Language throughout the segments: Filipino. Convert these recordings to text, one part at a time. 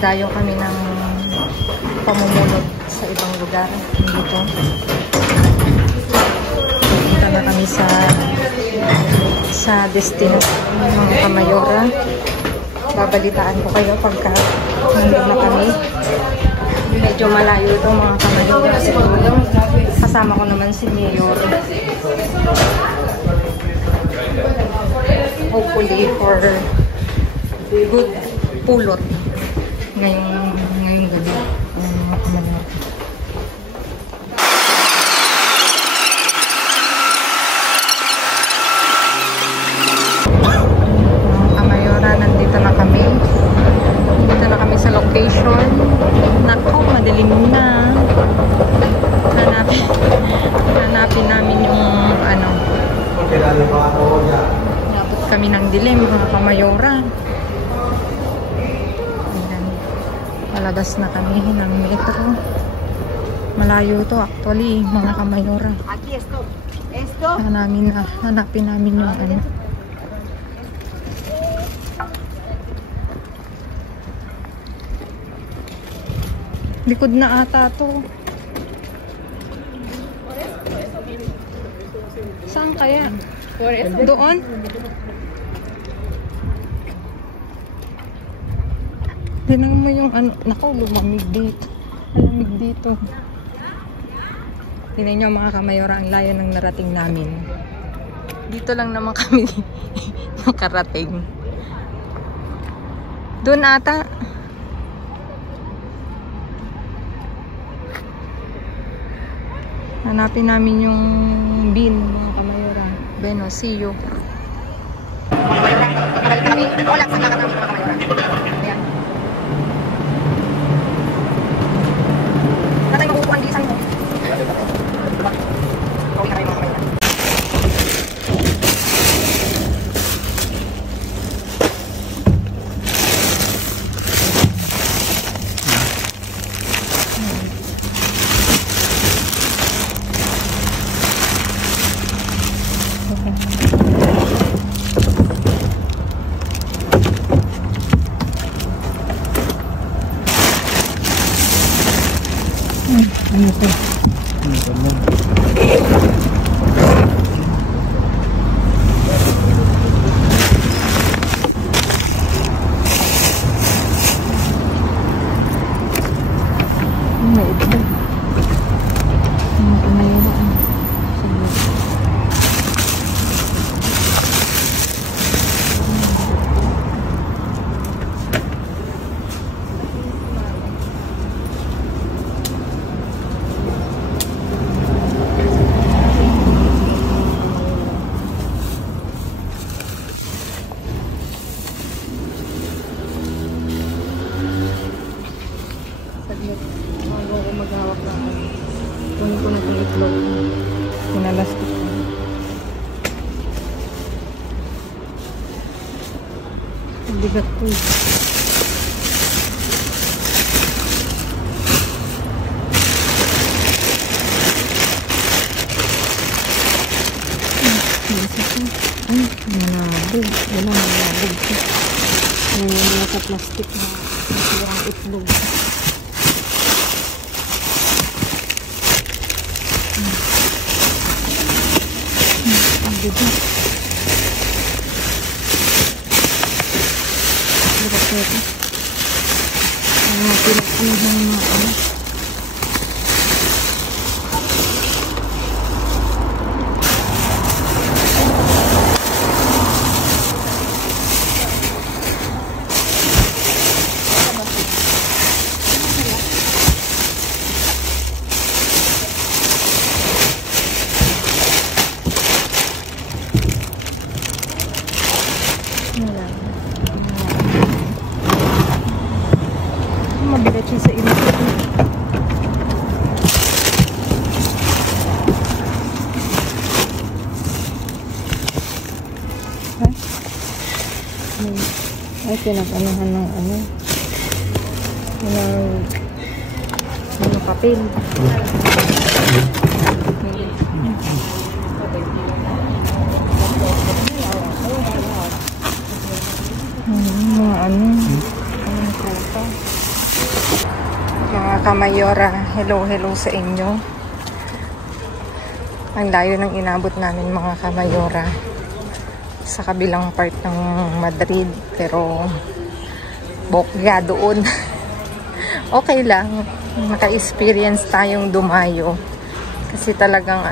Dadayo kami ng pamumulot sa ibang lugar. Dito. Punta na kami sa destination ng Kamayora. Babalitaan ko kayo pagka nandun na kami. Medyo malayo ito mga Kamayora. Kasama ko naman si Mayor. Hopefully for good pulot ngayong gabi. Mga Kamayora. Nandito na kami. Nandito na kami sa location. Nako, madilim na. Hanapin namin yung ano. Nabot kami ng dilim, mga Kamayora. Ayan. Palabas na kami ng metro. Malayo to actually, mga Kamayora. Hanapin namin yung ano. Likod na ata to. Saan kaya? Doon? Tingnan mo yung ano. Naku, lumamig dito. Malamig dito. Tingnan nyo mga Kamayora, ang layo ng narating namin. Dito lang naman kami nakarating. Doon ata. Hanapin namin yung bin, mga Kamayora. Beno, see you. Wala sa lakas ng mga Kamayora. Ayan. Wala tayong makukuhan di isang mo. Kawin na tayo mga Kamayora. Ano ito? May ito. Bago ako maghawak na ako. Kunin ko na itong itlog. Pinalastik ko. Ang bigat ko eh. Ay, malabog. Wala, malabog ko. May mga ka-plastic na nasirang itlog. Ang bigat. Bigat ko ito. Pinag-ihan mga ano. Mabigat siya sa ilo. Ay, pinag-anuhan ng ano. Ng papel. Mga ano. Ang kruta. Kamayora, hello sa inyo. Ang layo ng inabot namin mga Kamayora sa kabilang part ng Madrid, pero bokga doon. Okay lang, naka-experience tayong dumayo kasi talagang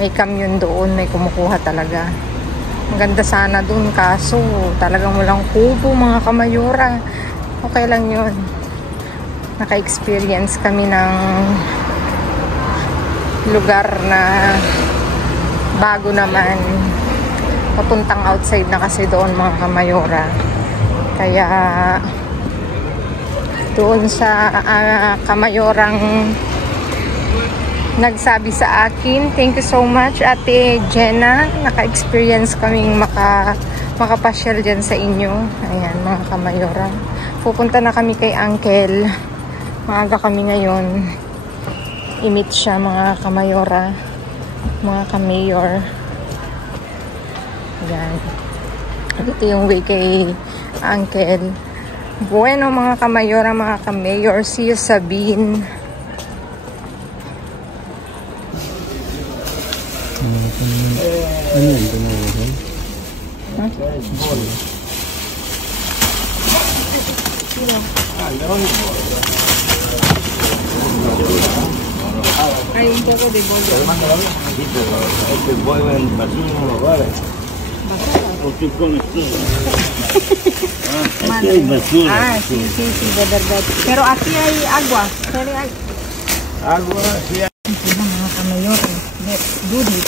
may kamyon doon, may kumukuha talaga. Maganda sana doon, kaso talagang walang kubo mga Kamayora. Okay lang yun. Naka-experience kami ng lugar na bago naman. Papuntang outside na kasi doon mga Kamayora. Kaya doon sa Kamayorang nagsabi sa akin, thank you so much Ate Jenna, naka-experience kaming makapasyal dyan sa inyo. Ayan mga Kamayora, pupunta na kami kay Uncle. Maaga kami ngayon i-meet siya mga Kamayora, mga Kamayor. Ayan, ito yung way kay Uncle. Bueno mga Kamayora, mga Kamayor, see you sa Bean. Hay un poco de bollo. Este bollo en vacío, ¿vale? Sí, de verdad. Pero aquí hay agua. Agua, sí. Mga Kamayor, let's do this.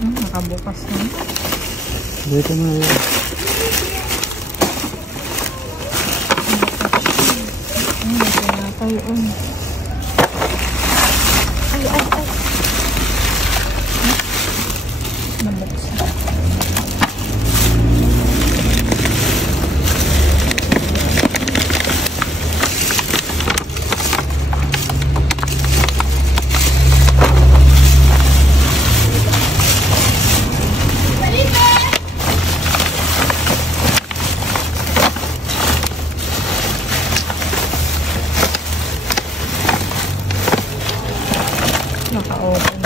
Nakabukas na. Dito na yan. Naka-open.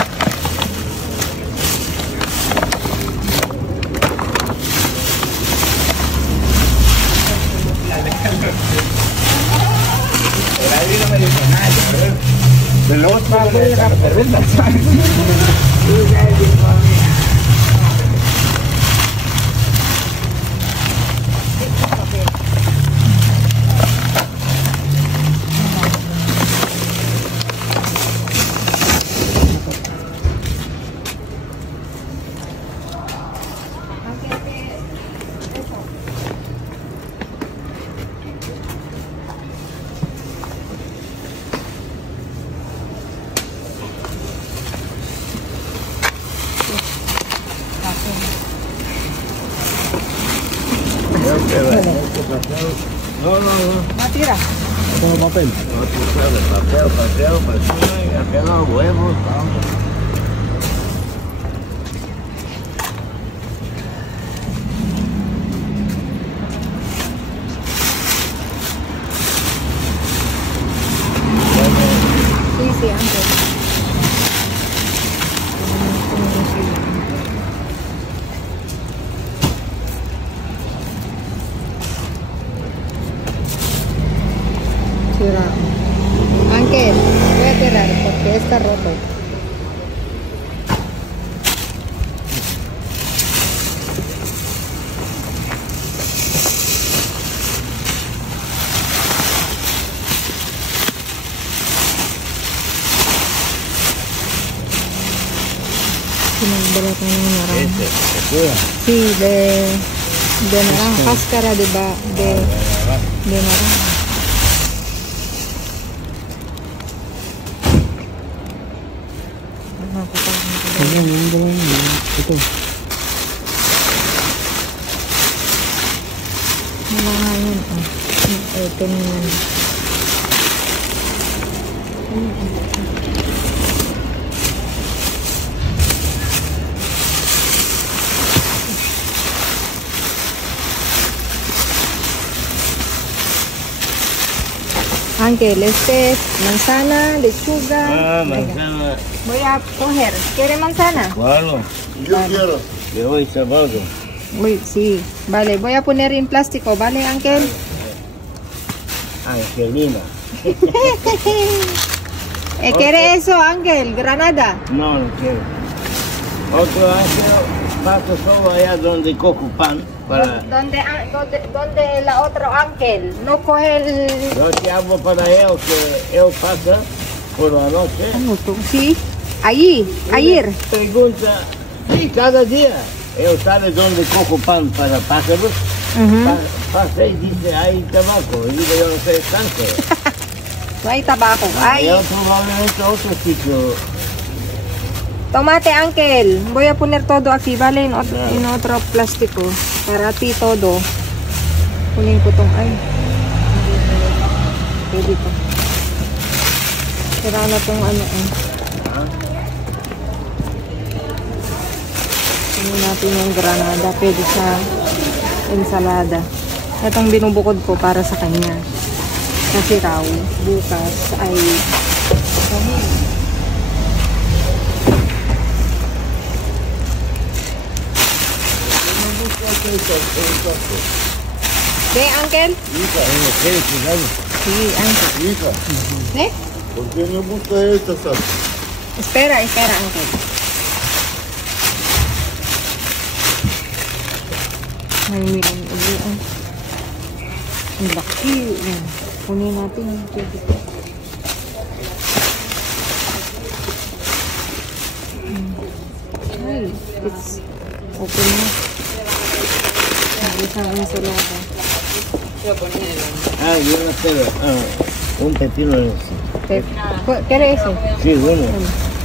No. Matira. Todo papel. No, tú sabes, papel, y acá los huevos, vamos. Sí, antes. Ángel, voy a tirar porque está roto. Pinagbalat na ng naranja. Sí, de naranja, cáscara de naranja. Ito. Mga yan, open yan. Uncle, este es manzana, lechuga. Ah, manzana. Voy a coger. ¿Quiere manzana? Claro. Yo quiero. De hoy sábado. Uy, sí. Vale, voy a poner en plástico, ¿vale, Uncle? Angelina. ¿Quiere eso, Ángel? ¿Granada? No, no quiero. Otro ángel pasa solo allá donde cojo pan para... ¿Dónde la otro Ángel? No coge el... Yo te hablo para él, que él pasa por la noche. Sí, allí, ayer. Pregunta, sí, cada día. Él sabe dónde cojo pan para pájaros. Pasa y dice, hay tabaco. Y digo, yo no sé tanto. No hay tabaco. Ay, Yo probablemente otro sitio. tomate, Ángel. Voy a poner todo aquí, ¿vale? En otro plástico. Para ti todo. Kunin ko tong, ay. Pwede to. Sira na tong ano, Kunin natin yung granada. Pwede sa ensalada. Itong binubukod ko para sa kanya. Kasi raw, bukas ay ¿De Ángel? Hija, no sé, cuidado. Sí, Ángel. Hija, ¿Eh? ¿por qué me gusta esta salsa? Espera, Ángel. Ay, miren, ulian. Ang laki. Yan. Kunin natin yung tubig. Ay, it's open na. Isang ensalada. Ah, yo no sé. Un pepino necesito. ¿Quieres eso? Sí, bueno.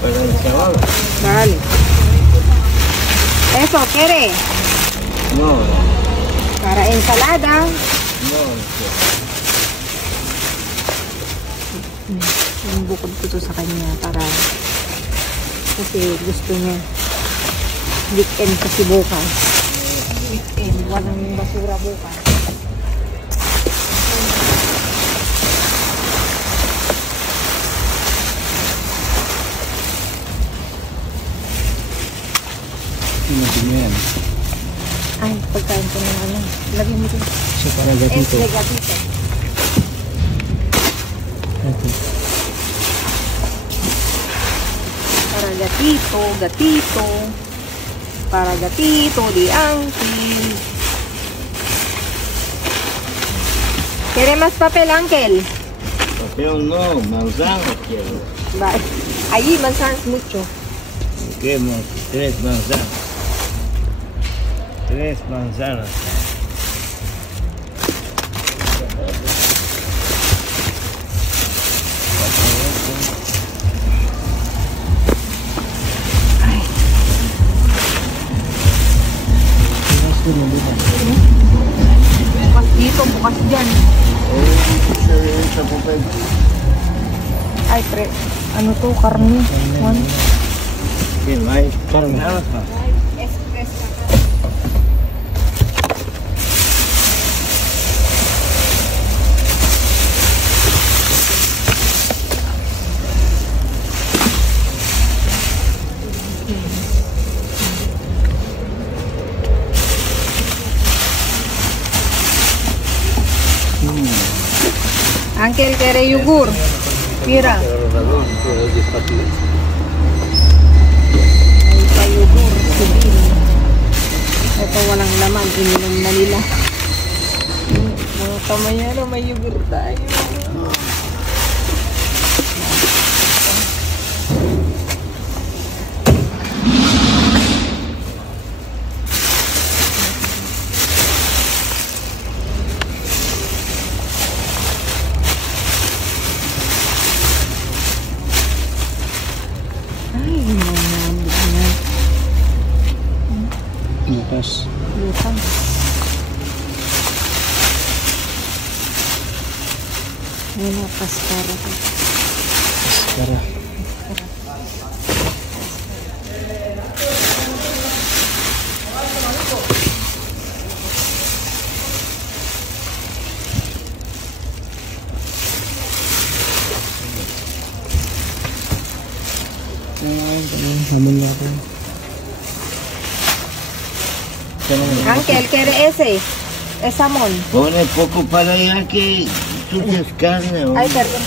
Para el ensalada. Vale. ¿Eso quiere? No, Para ensalada. no. Yung bukod ko to sa kanya para kasi gusto niya. Weekend kasi bukas. Weekend. Walang basura bukas. Ay, pagkain ko ng ano. Lagyan mo ito. Eso para el gatito. De gatito. Para gatito, gatito. Para gatito de Ángel. ¿Quiere más papel, Ángel? Papel no, manzana quiero. Vale. Allí manzanas mucho. ¿Qué más? 3 manzanas. 3 manzanas. Bukas dito, bukas dyan. Esta papel. Ay, ano to, karne. One. ¿Qué más? Nada más. Ángel, ¿quiere yogur? Mira. Ahí sa yogur. Ito walang laman. Ininom na nila. Mga kamayano, may yogur tayo. Bukas. Bukas. Ayan na, paskara ko. Paskara. Hamon nga po. Uncle, ¿quiere ese? Es salmón. Pone poco para allá que tú tienes carne. ¿O? Ay, perdón.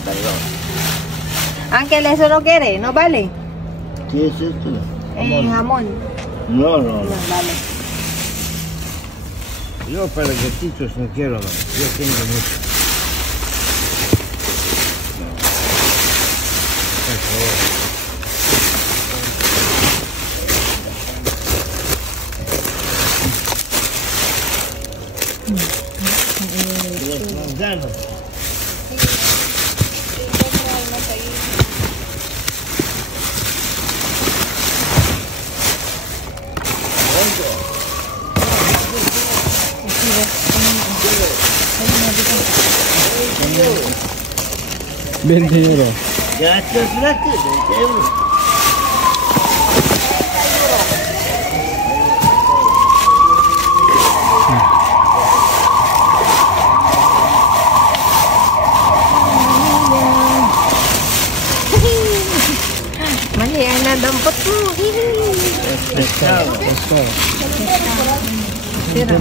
Perdón. Uncle, ¿eso no quiere? ¿No vale? ¿Qué es esto? Jamón. No. No vale. Yo para gatitos no quiero más. Yo tengo mucho. No. Por favor. Los manzanos. €20. Gracias, 20 euros. Mali, ay nadampot mo. Pescado. Tira.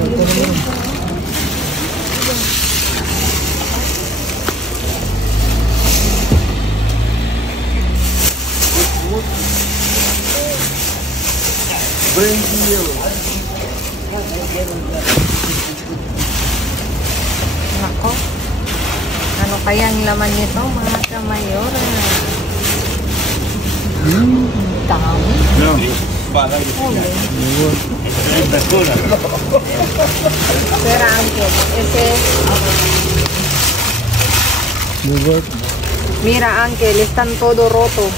Nako. Ano kaya ang laman nito, mga kamayora? Dami. No. Uli. Es basura. Pero Uncle, ese... Yogurt. Mira, Uncle, están todo roto.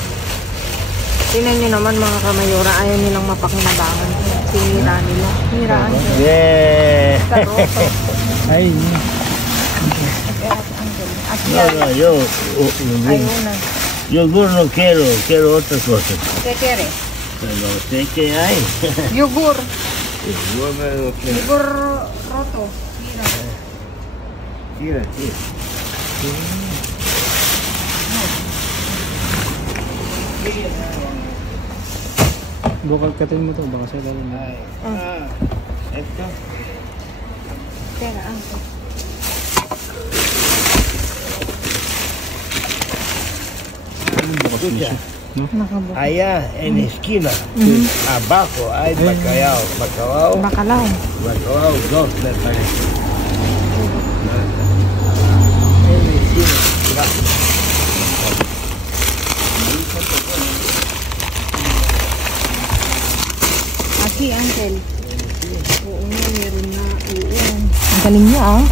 Tingnan nyo naman mga kamayora, ayaw nilang mapakinabangan. Sinira nila. Mira, Uncle. Yeah. Está roto. Ay, Uncle. Aquí No, hay una. yogur no quiero otra cosa. ¿Qué quiere? No sé qué hay. Yogur. Yo me lo quiero. Yogur roto. Mira. Tira. bukal katin mo to. Baka sa ilalim mo. Esto. Espera, Uncle. Escucha, Nakabuka. allá en la esquina, abajo hay bacalao. Bacalao. Bacalao 2 me parece. En la esquina, mira. Aquí, Uncle. Oo nga, meron na. Oo. Ang galing niya, ah.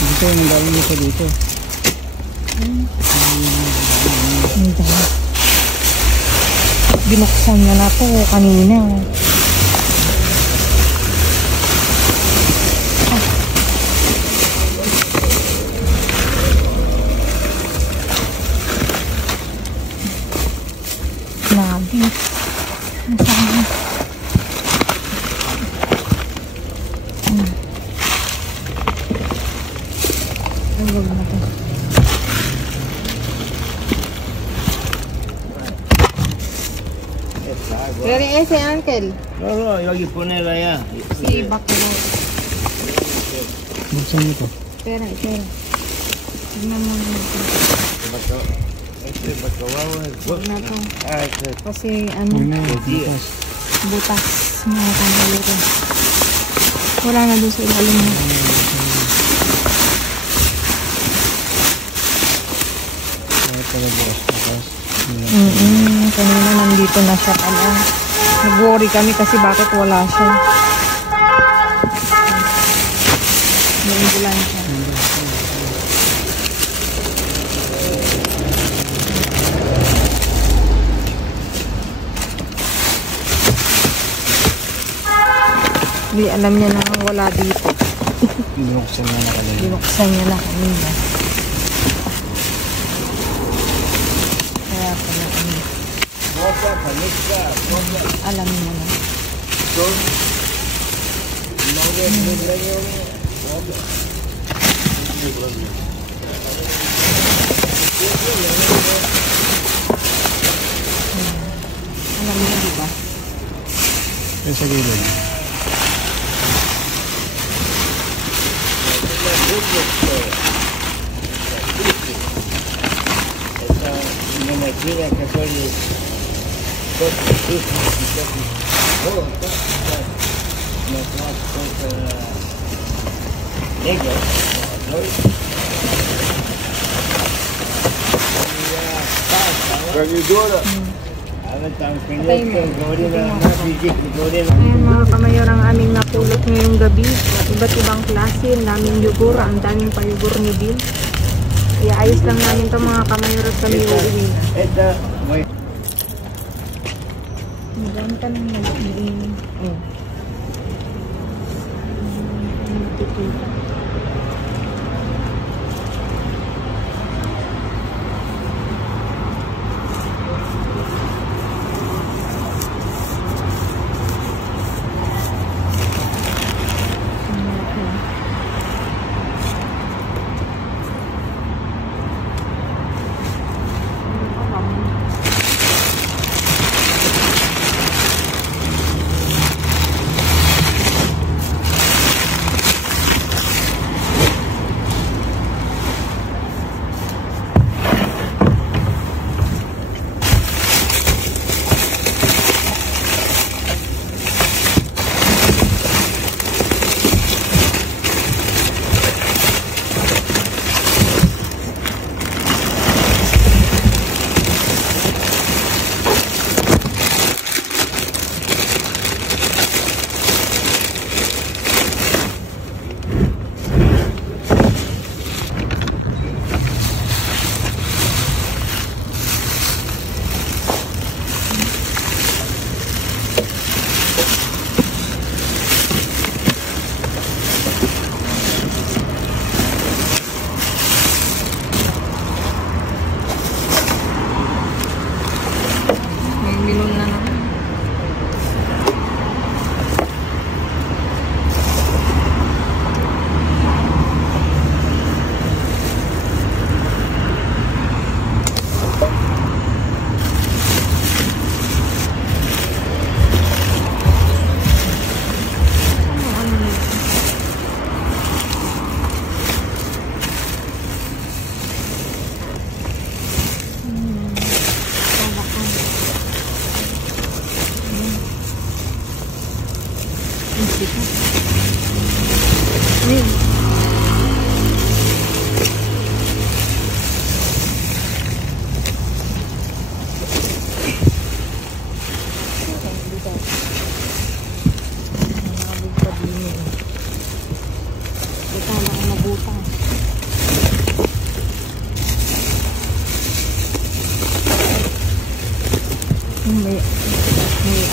Dito, yung galing mo sa dito. Ang dami. Binuksan niya na to kanina. Lagi. Ang dami. Huwag na to. ¿Quiere ese, Uncle? No, yo voy a poner allá. Sí, bacalao. Buksan mo to. Espera. Tignan mo dito. Este bacalao es Huwag na to. este. Kasi Yun na, Tortillas. butas. Mga kanalito. Wala na doon sa ilalim mo. Kaya pala bukas. Kanina nandito na siya pala. Nag-worry kami kasi bakit wala siya. May ambulansya. Hindi, alam niya na wala dito. Binuksan mo na kanina. Binuksan niya na kanina. Kaya pala ano. Alam niya na. Yan sa gilid. Это не мотива, который тот на класс сколько негр, Помидора. там, конечно, говорили на язык, говорили Ayan mga kamayor ang aming napulot ngayong gabi. Iba't ibang klase, ang daming yugor, ang daming payugor ni Bill. Iayos lang namin ito mga kamayor at kami uuwi na. это мой Maganda ka lang nag-iinom. Oh.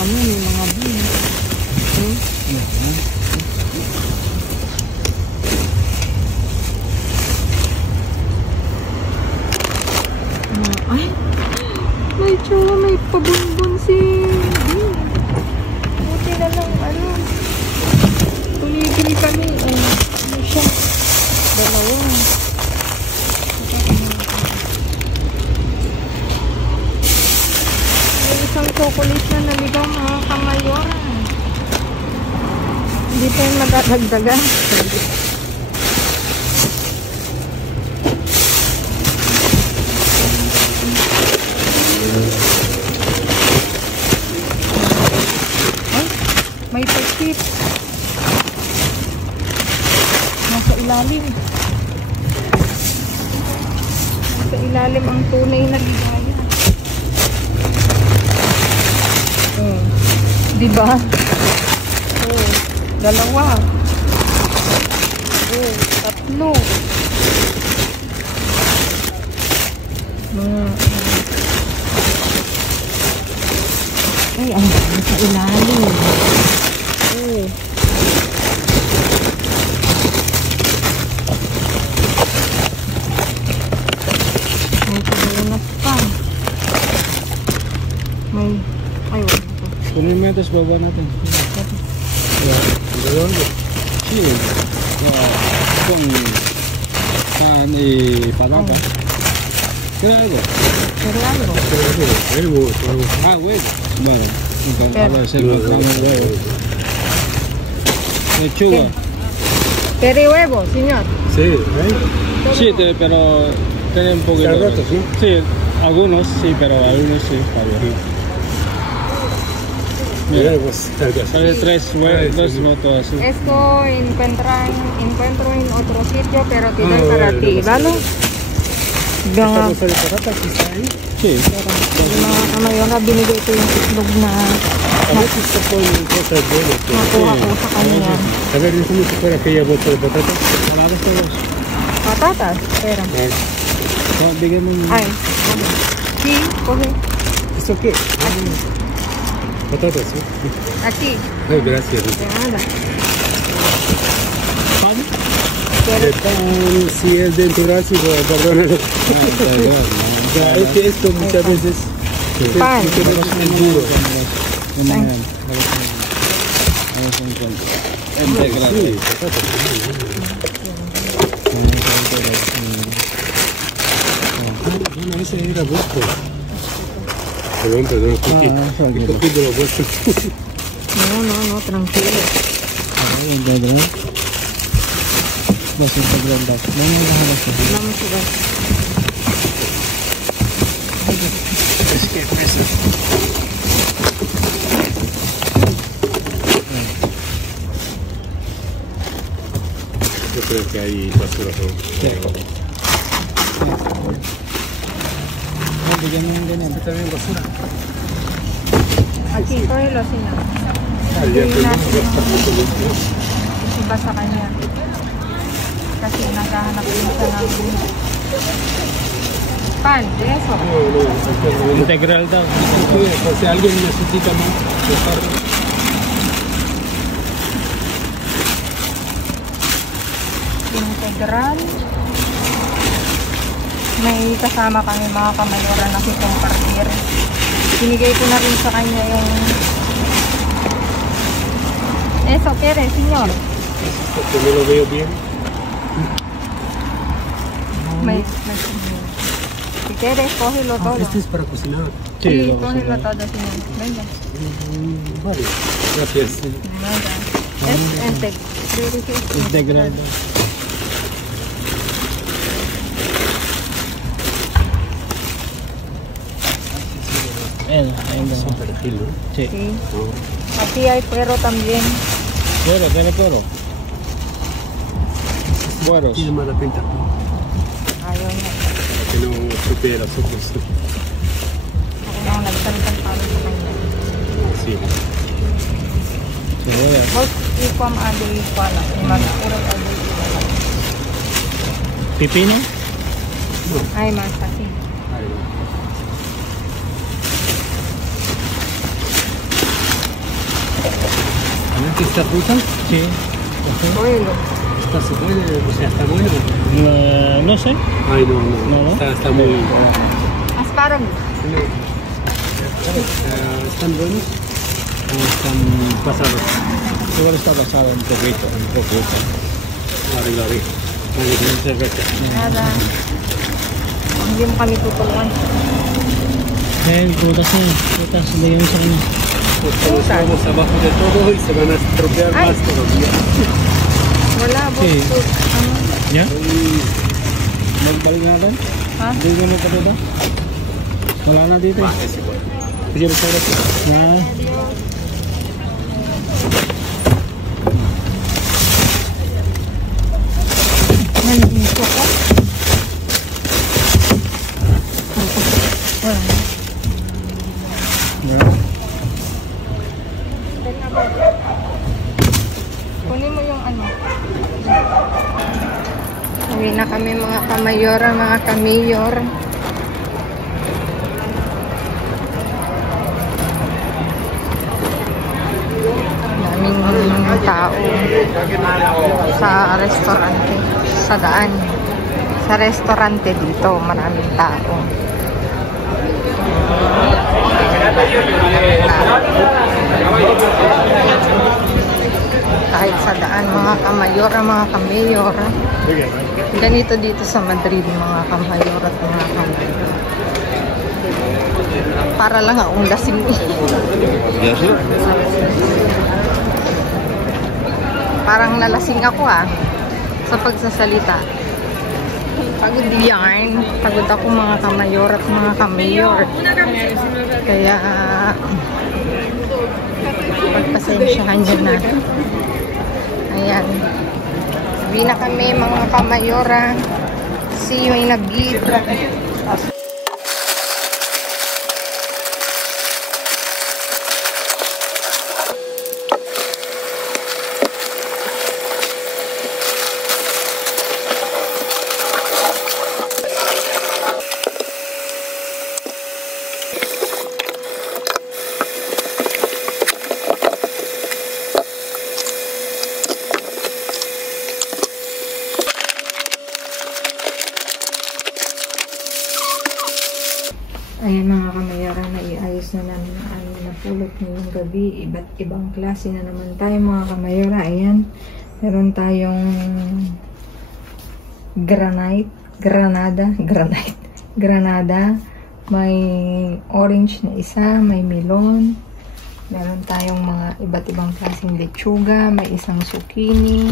May mga bin. Ay, may pabunbun si bin. Buti na lang, tumigil kami. Ano siya? Dalawa. Isang chocolate na naligaw mga kamayor. Hindi pa yung madadagdagan. Ay, may pagkip. Nasa ilalim. Nasa ilalim ang tunay na ligaya. Diba? Oh, dalawa. Oh, tatlo. Ay, ang dami sa ilalim. Oh. May paglunas pa. May, ayun. Kunin mo yung baba natin. Chile. Con patata. ¿Qué algo? ¿Qué algo? Huevo. Ah, huevo. Bueno. Para selva huevo. Lechuga. Pero y huevo, señor. Sí, Sí, pero tiene un poquito. ¿Está roto, sí? Sí, algunos sí, pero algunos sí, Javier. Mira, pues, sale 3 huevos, 2 notos así. Esto encuentro en otro sitio, pero que no es Ah, para bueno, ti, pues, ¿vale? Yung mga de patata quizá ahí. Sí. kamayon na binigay ko yung itlog na A veces se ponen cosas buenas. nakuha ko sa kanya. A ver, ¿cómo se fuera aquella bolsa de patata? Saladas todos. Patatas, pero. No, bigyan mo yung... Ay, sí, coge. ¿Esto qué? Patatas, ¿sí? Aquí, Ay, gracias. de nada. Pan? Pero, El pan, si es de enturácido, perdónalo. Ya, es que esto muchas veces... Pan. Muchas veces es duro. Ano yan? Ayos yung kwento. Integral. Sí, patatas. Bueno, ese era vuestro. Perdón, cogí de los vuestros. no, tranquilo. Ay, integral. Mas integral daw. Vamos a ver. Es que pesa. Yo creo que hay basura todo. Bigyan mo yung ganyan. Está bien basura. Aquí, cógelo, señor. Ya Hindi tenemos natin bastante limpio. iba sa kanya. Kasi naghahanap din siya ng pan, de eso. No, no, Integral daw. por si alguien necesita más, descarga. Integral. May kasama kami mga kamayora na si compartir. Binigay ko na rin sa kanya yung eso, quiere, señor. Porque no lo veo bien. May si quieres, cógelo todo. Este es para cocinar. Sí, cógelo todo, señor. Venga. Vale, gracias. Venga. Es Integral daw. Ayan, ayun daw. Son perejil, ¿no? Sí. Sí. Aquí hay puero también. Puero, tiene puero. Pueros. Tiene mala pinta. Ayaw na. Para que no choque las otras. Ako na ang nagsalita para sa kanya. Sí. Cebolla. Huwag ikwam adoy pala. Mag-urag adoy pala. Pipino? Ay, mas kasi. A ver, ¿qué está fruta? Sí. Puelo. Está se puede, o sea, está bueno. No sé. Ay, no, no. No. Está muy. Asparagus. No. ¿Están buenos o están pasados? Siguro está pasado un poquito. Arreglaré. Vale, muchas gracias. Nada. Hindi mo kami tutulungan. Ayan, prutas na. Prutas, lagyan mo sa kanya. Pues todos vamos abajo de todo y se van a estropear Ay. más todavía. Wala, boss. Sí. Ano? Yeah? Magbalik natin? Ha? Hindi ko na pa dito. Wala na dito eh. Sige, magpapit. Na. Nandito ko. Wala na. Yeah. Kunin mo yung ano. Uwi na kami mga kamayora, mga kamayor. Daming tao sa restaurante, sa daan. Sa restaurante dito, maraming tao. Kahit sa daan, mga kamayora, mga kamayor. Ganito dito sa Madrid, mga kamayor at mga kamayor. Para lang akong lasing. Parang nalasing ako sa pagsasalita. Pagod yan. Pagod ako mga kamayor at mga kamayor. Kaya pagpasensyahan dyan na. Ayan. Sabi na kami mga kamayora. See you in a bit. Ayan mga kamayara, na iayos na namin ang napulot ngayong gabi. Iba't ibang klase na naman tayo mga kamayara. Ayan, meron tayong granada. May orange na isa, may melon. Meron tayong mga iba't ibang klaseng lechuga, may isang zucchini.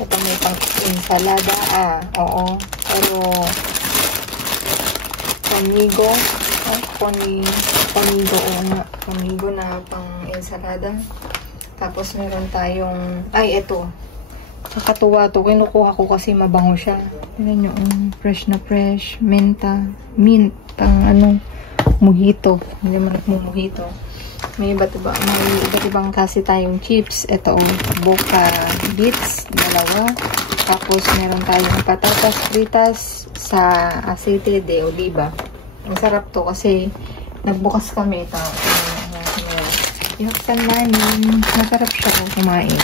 Ito may pang ensalada. Oo. Pero panigo na pang ensalada. Tapos meron tayong, ito. Nakatuwa to. Kinukuha ko kasi mabango siya. Tignan nyo, fresh na fresh. Mint, mojito. Hindi man mojito. May iba't ibang kasi tayong chips. Ito, Boca Beats, 2. Tapos meron tayong patatas fritas sa aceite de oliva. Ang sarap to kasi nagbukas kami. Yaksan namin. Masarap siya kumain.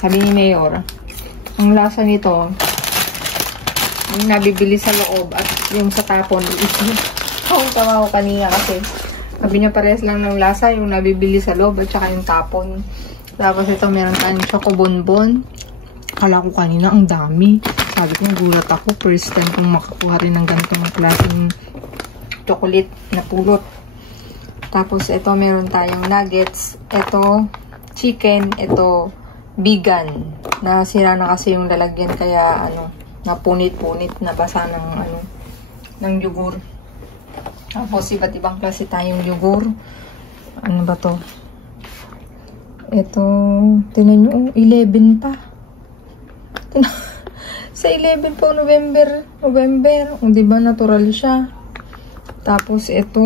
Sabi ni Mayor, ang lasa nito, yung nabibili sa loob at yung sa tapon, ang tawa ko kanina kasi sabi niya parehas lang ng lasa, yung nabibili sa loob at saka yung tapon. Tapos ito meron tayong choco bonbon. Kala ko kanina ang dami. Sabi ko, gulat ako. First time kong makakuha rin ng ganitong klaseng chocolate na pulot. Tapos ito meron tayong nuggets. Ito chicken. Ito vegan. Nasira na kasi yung lalagyan kaya napunit-punit, nabasa ng yogurt. Tapos iba't ibang klase tayong yogurt. Ano ba to? Ito, tinan nyo, 11 pa. Sa 11 po, November. O, diba, natural siya. Tapos, ito,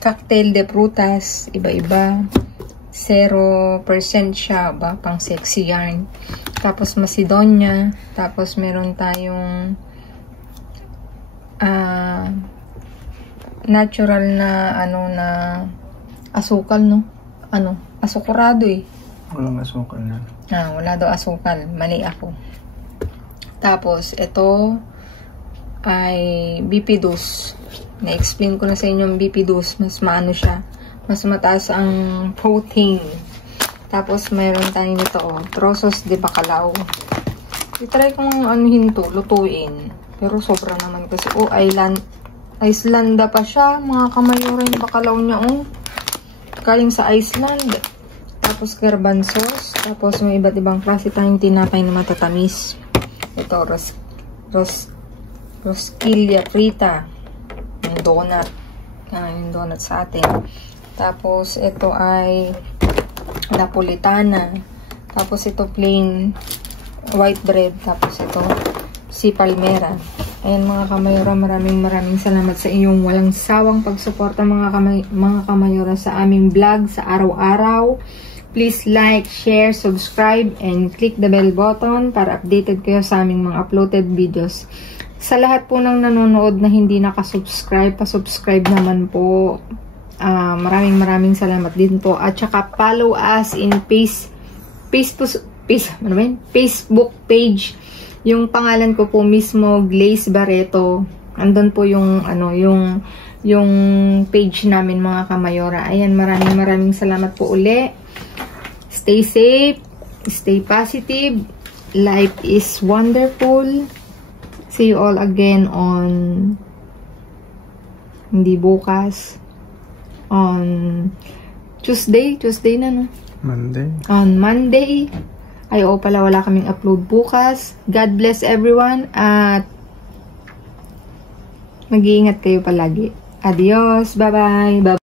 cocktail de prutas, iba-iba. 0% siya, ba? Pang sexy yarn. Tapos, Macedonia. Tapos, meron tayong natural na, na asukal, no? Asukurado eh. Walang asukal na. Wala daw asukal. Mali ako. Tapos, ito ay BP2. Na-explain ko na sa inyo yung BP2. Mas maano siya. Mas mataas ang protein. Tapos, mayroon tayo nito, trozos de bacalao. I-try kong lutuin. Pero sobra naman kasi, Islanda pa siya. Mga kamayora yung bacalao niya, Galing sa Iceland. Tapos garbanzos. Tapos may iba't ibang klase tayong tinapay na matatamis. Ito, rosquilla frita. Yung donut. Yung donut sa atin. Tapos ito ay napolitana. Tapos ito plain white bread. Tapos ito si palmera. Ayan mga kamayora, maraming salamat sa inyong walang sawang pagsuporta mga kamayora sa aming vlog sa araw-araw. Please like, share, subscribe, and click the bell button para updated kayo sa aming mga uploaded videos. Sa lahat po ng nanonood na hindi nakasubscribe, pasubscribe naman po. Maraming salamat din po. At saka follow us in Facebook page. Yung pangalan ko po mismo, Glaze Barreto. Andun po yung yung page namin mga kamayora. Ayan, maraming salamat po uli. Stay safe, stay positive, life is wonderful. See you all again on, hindi bukas, on Tuesday na, no? Monday. On Monday. Ay, oo pala, wala kaming upload bukas. God bless everyone at mag-iingat kayo palagi. Adios, bye-bye.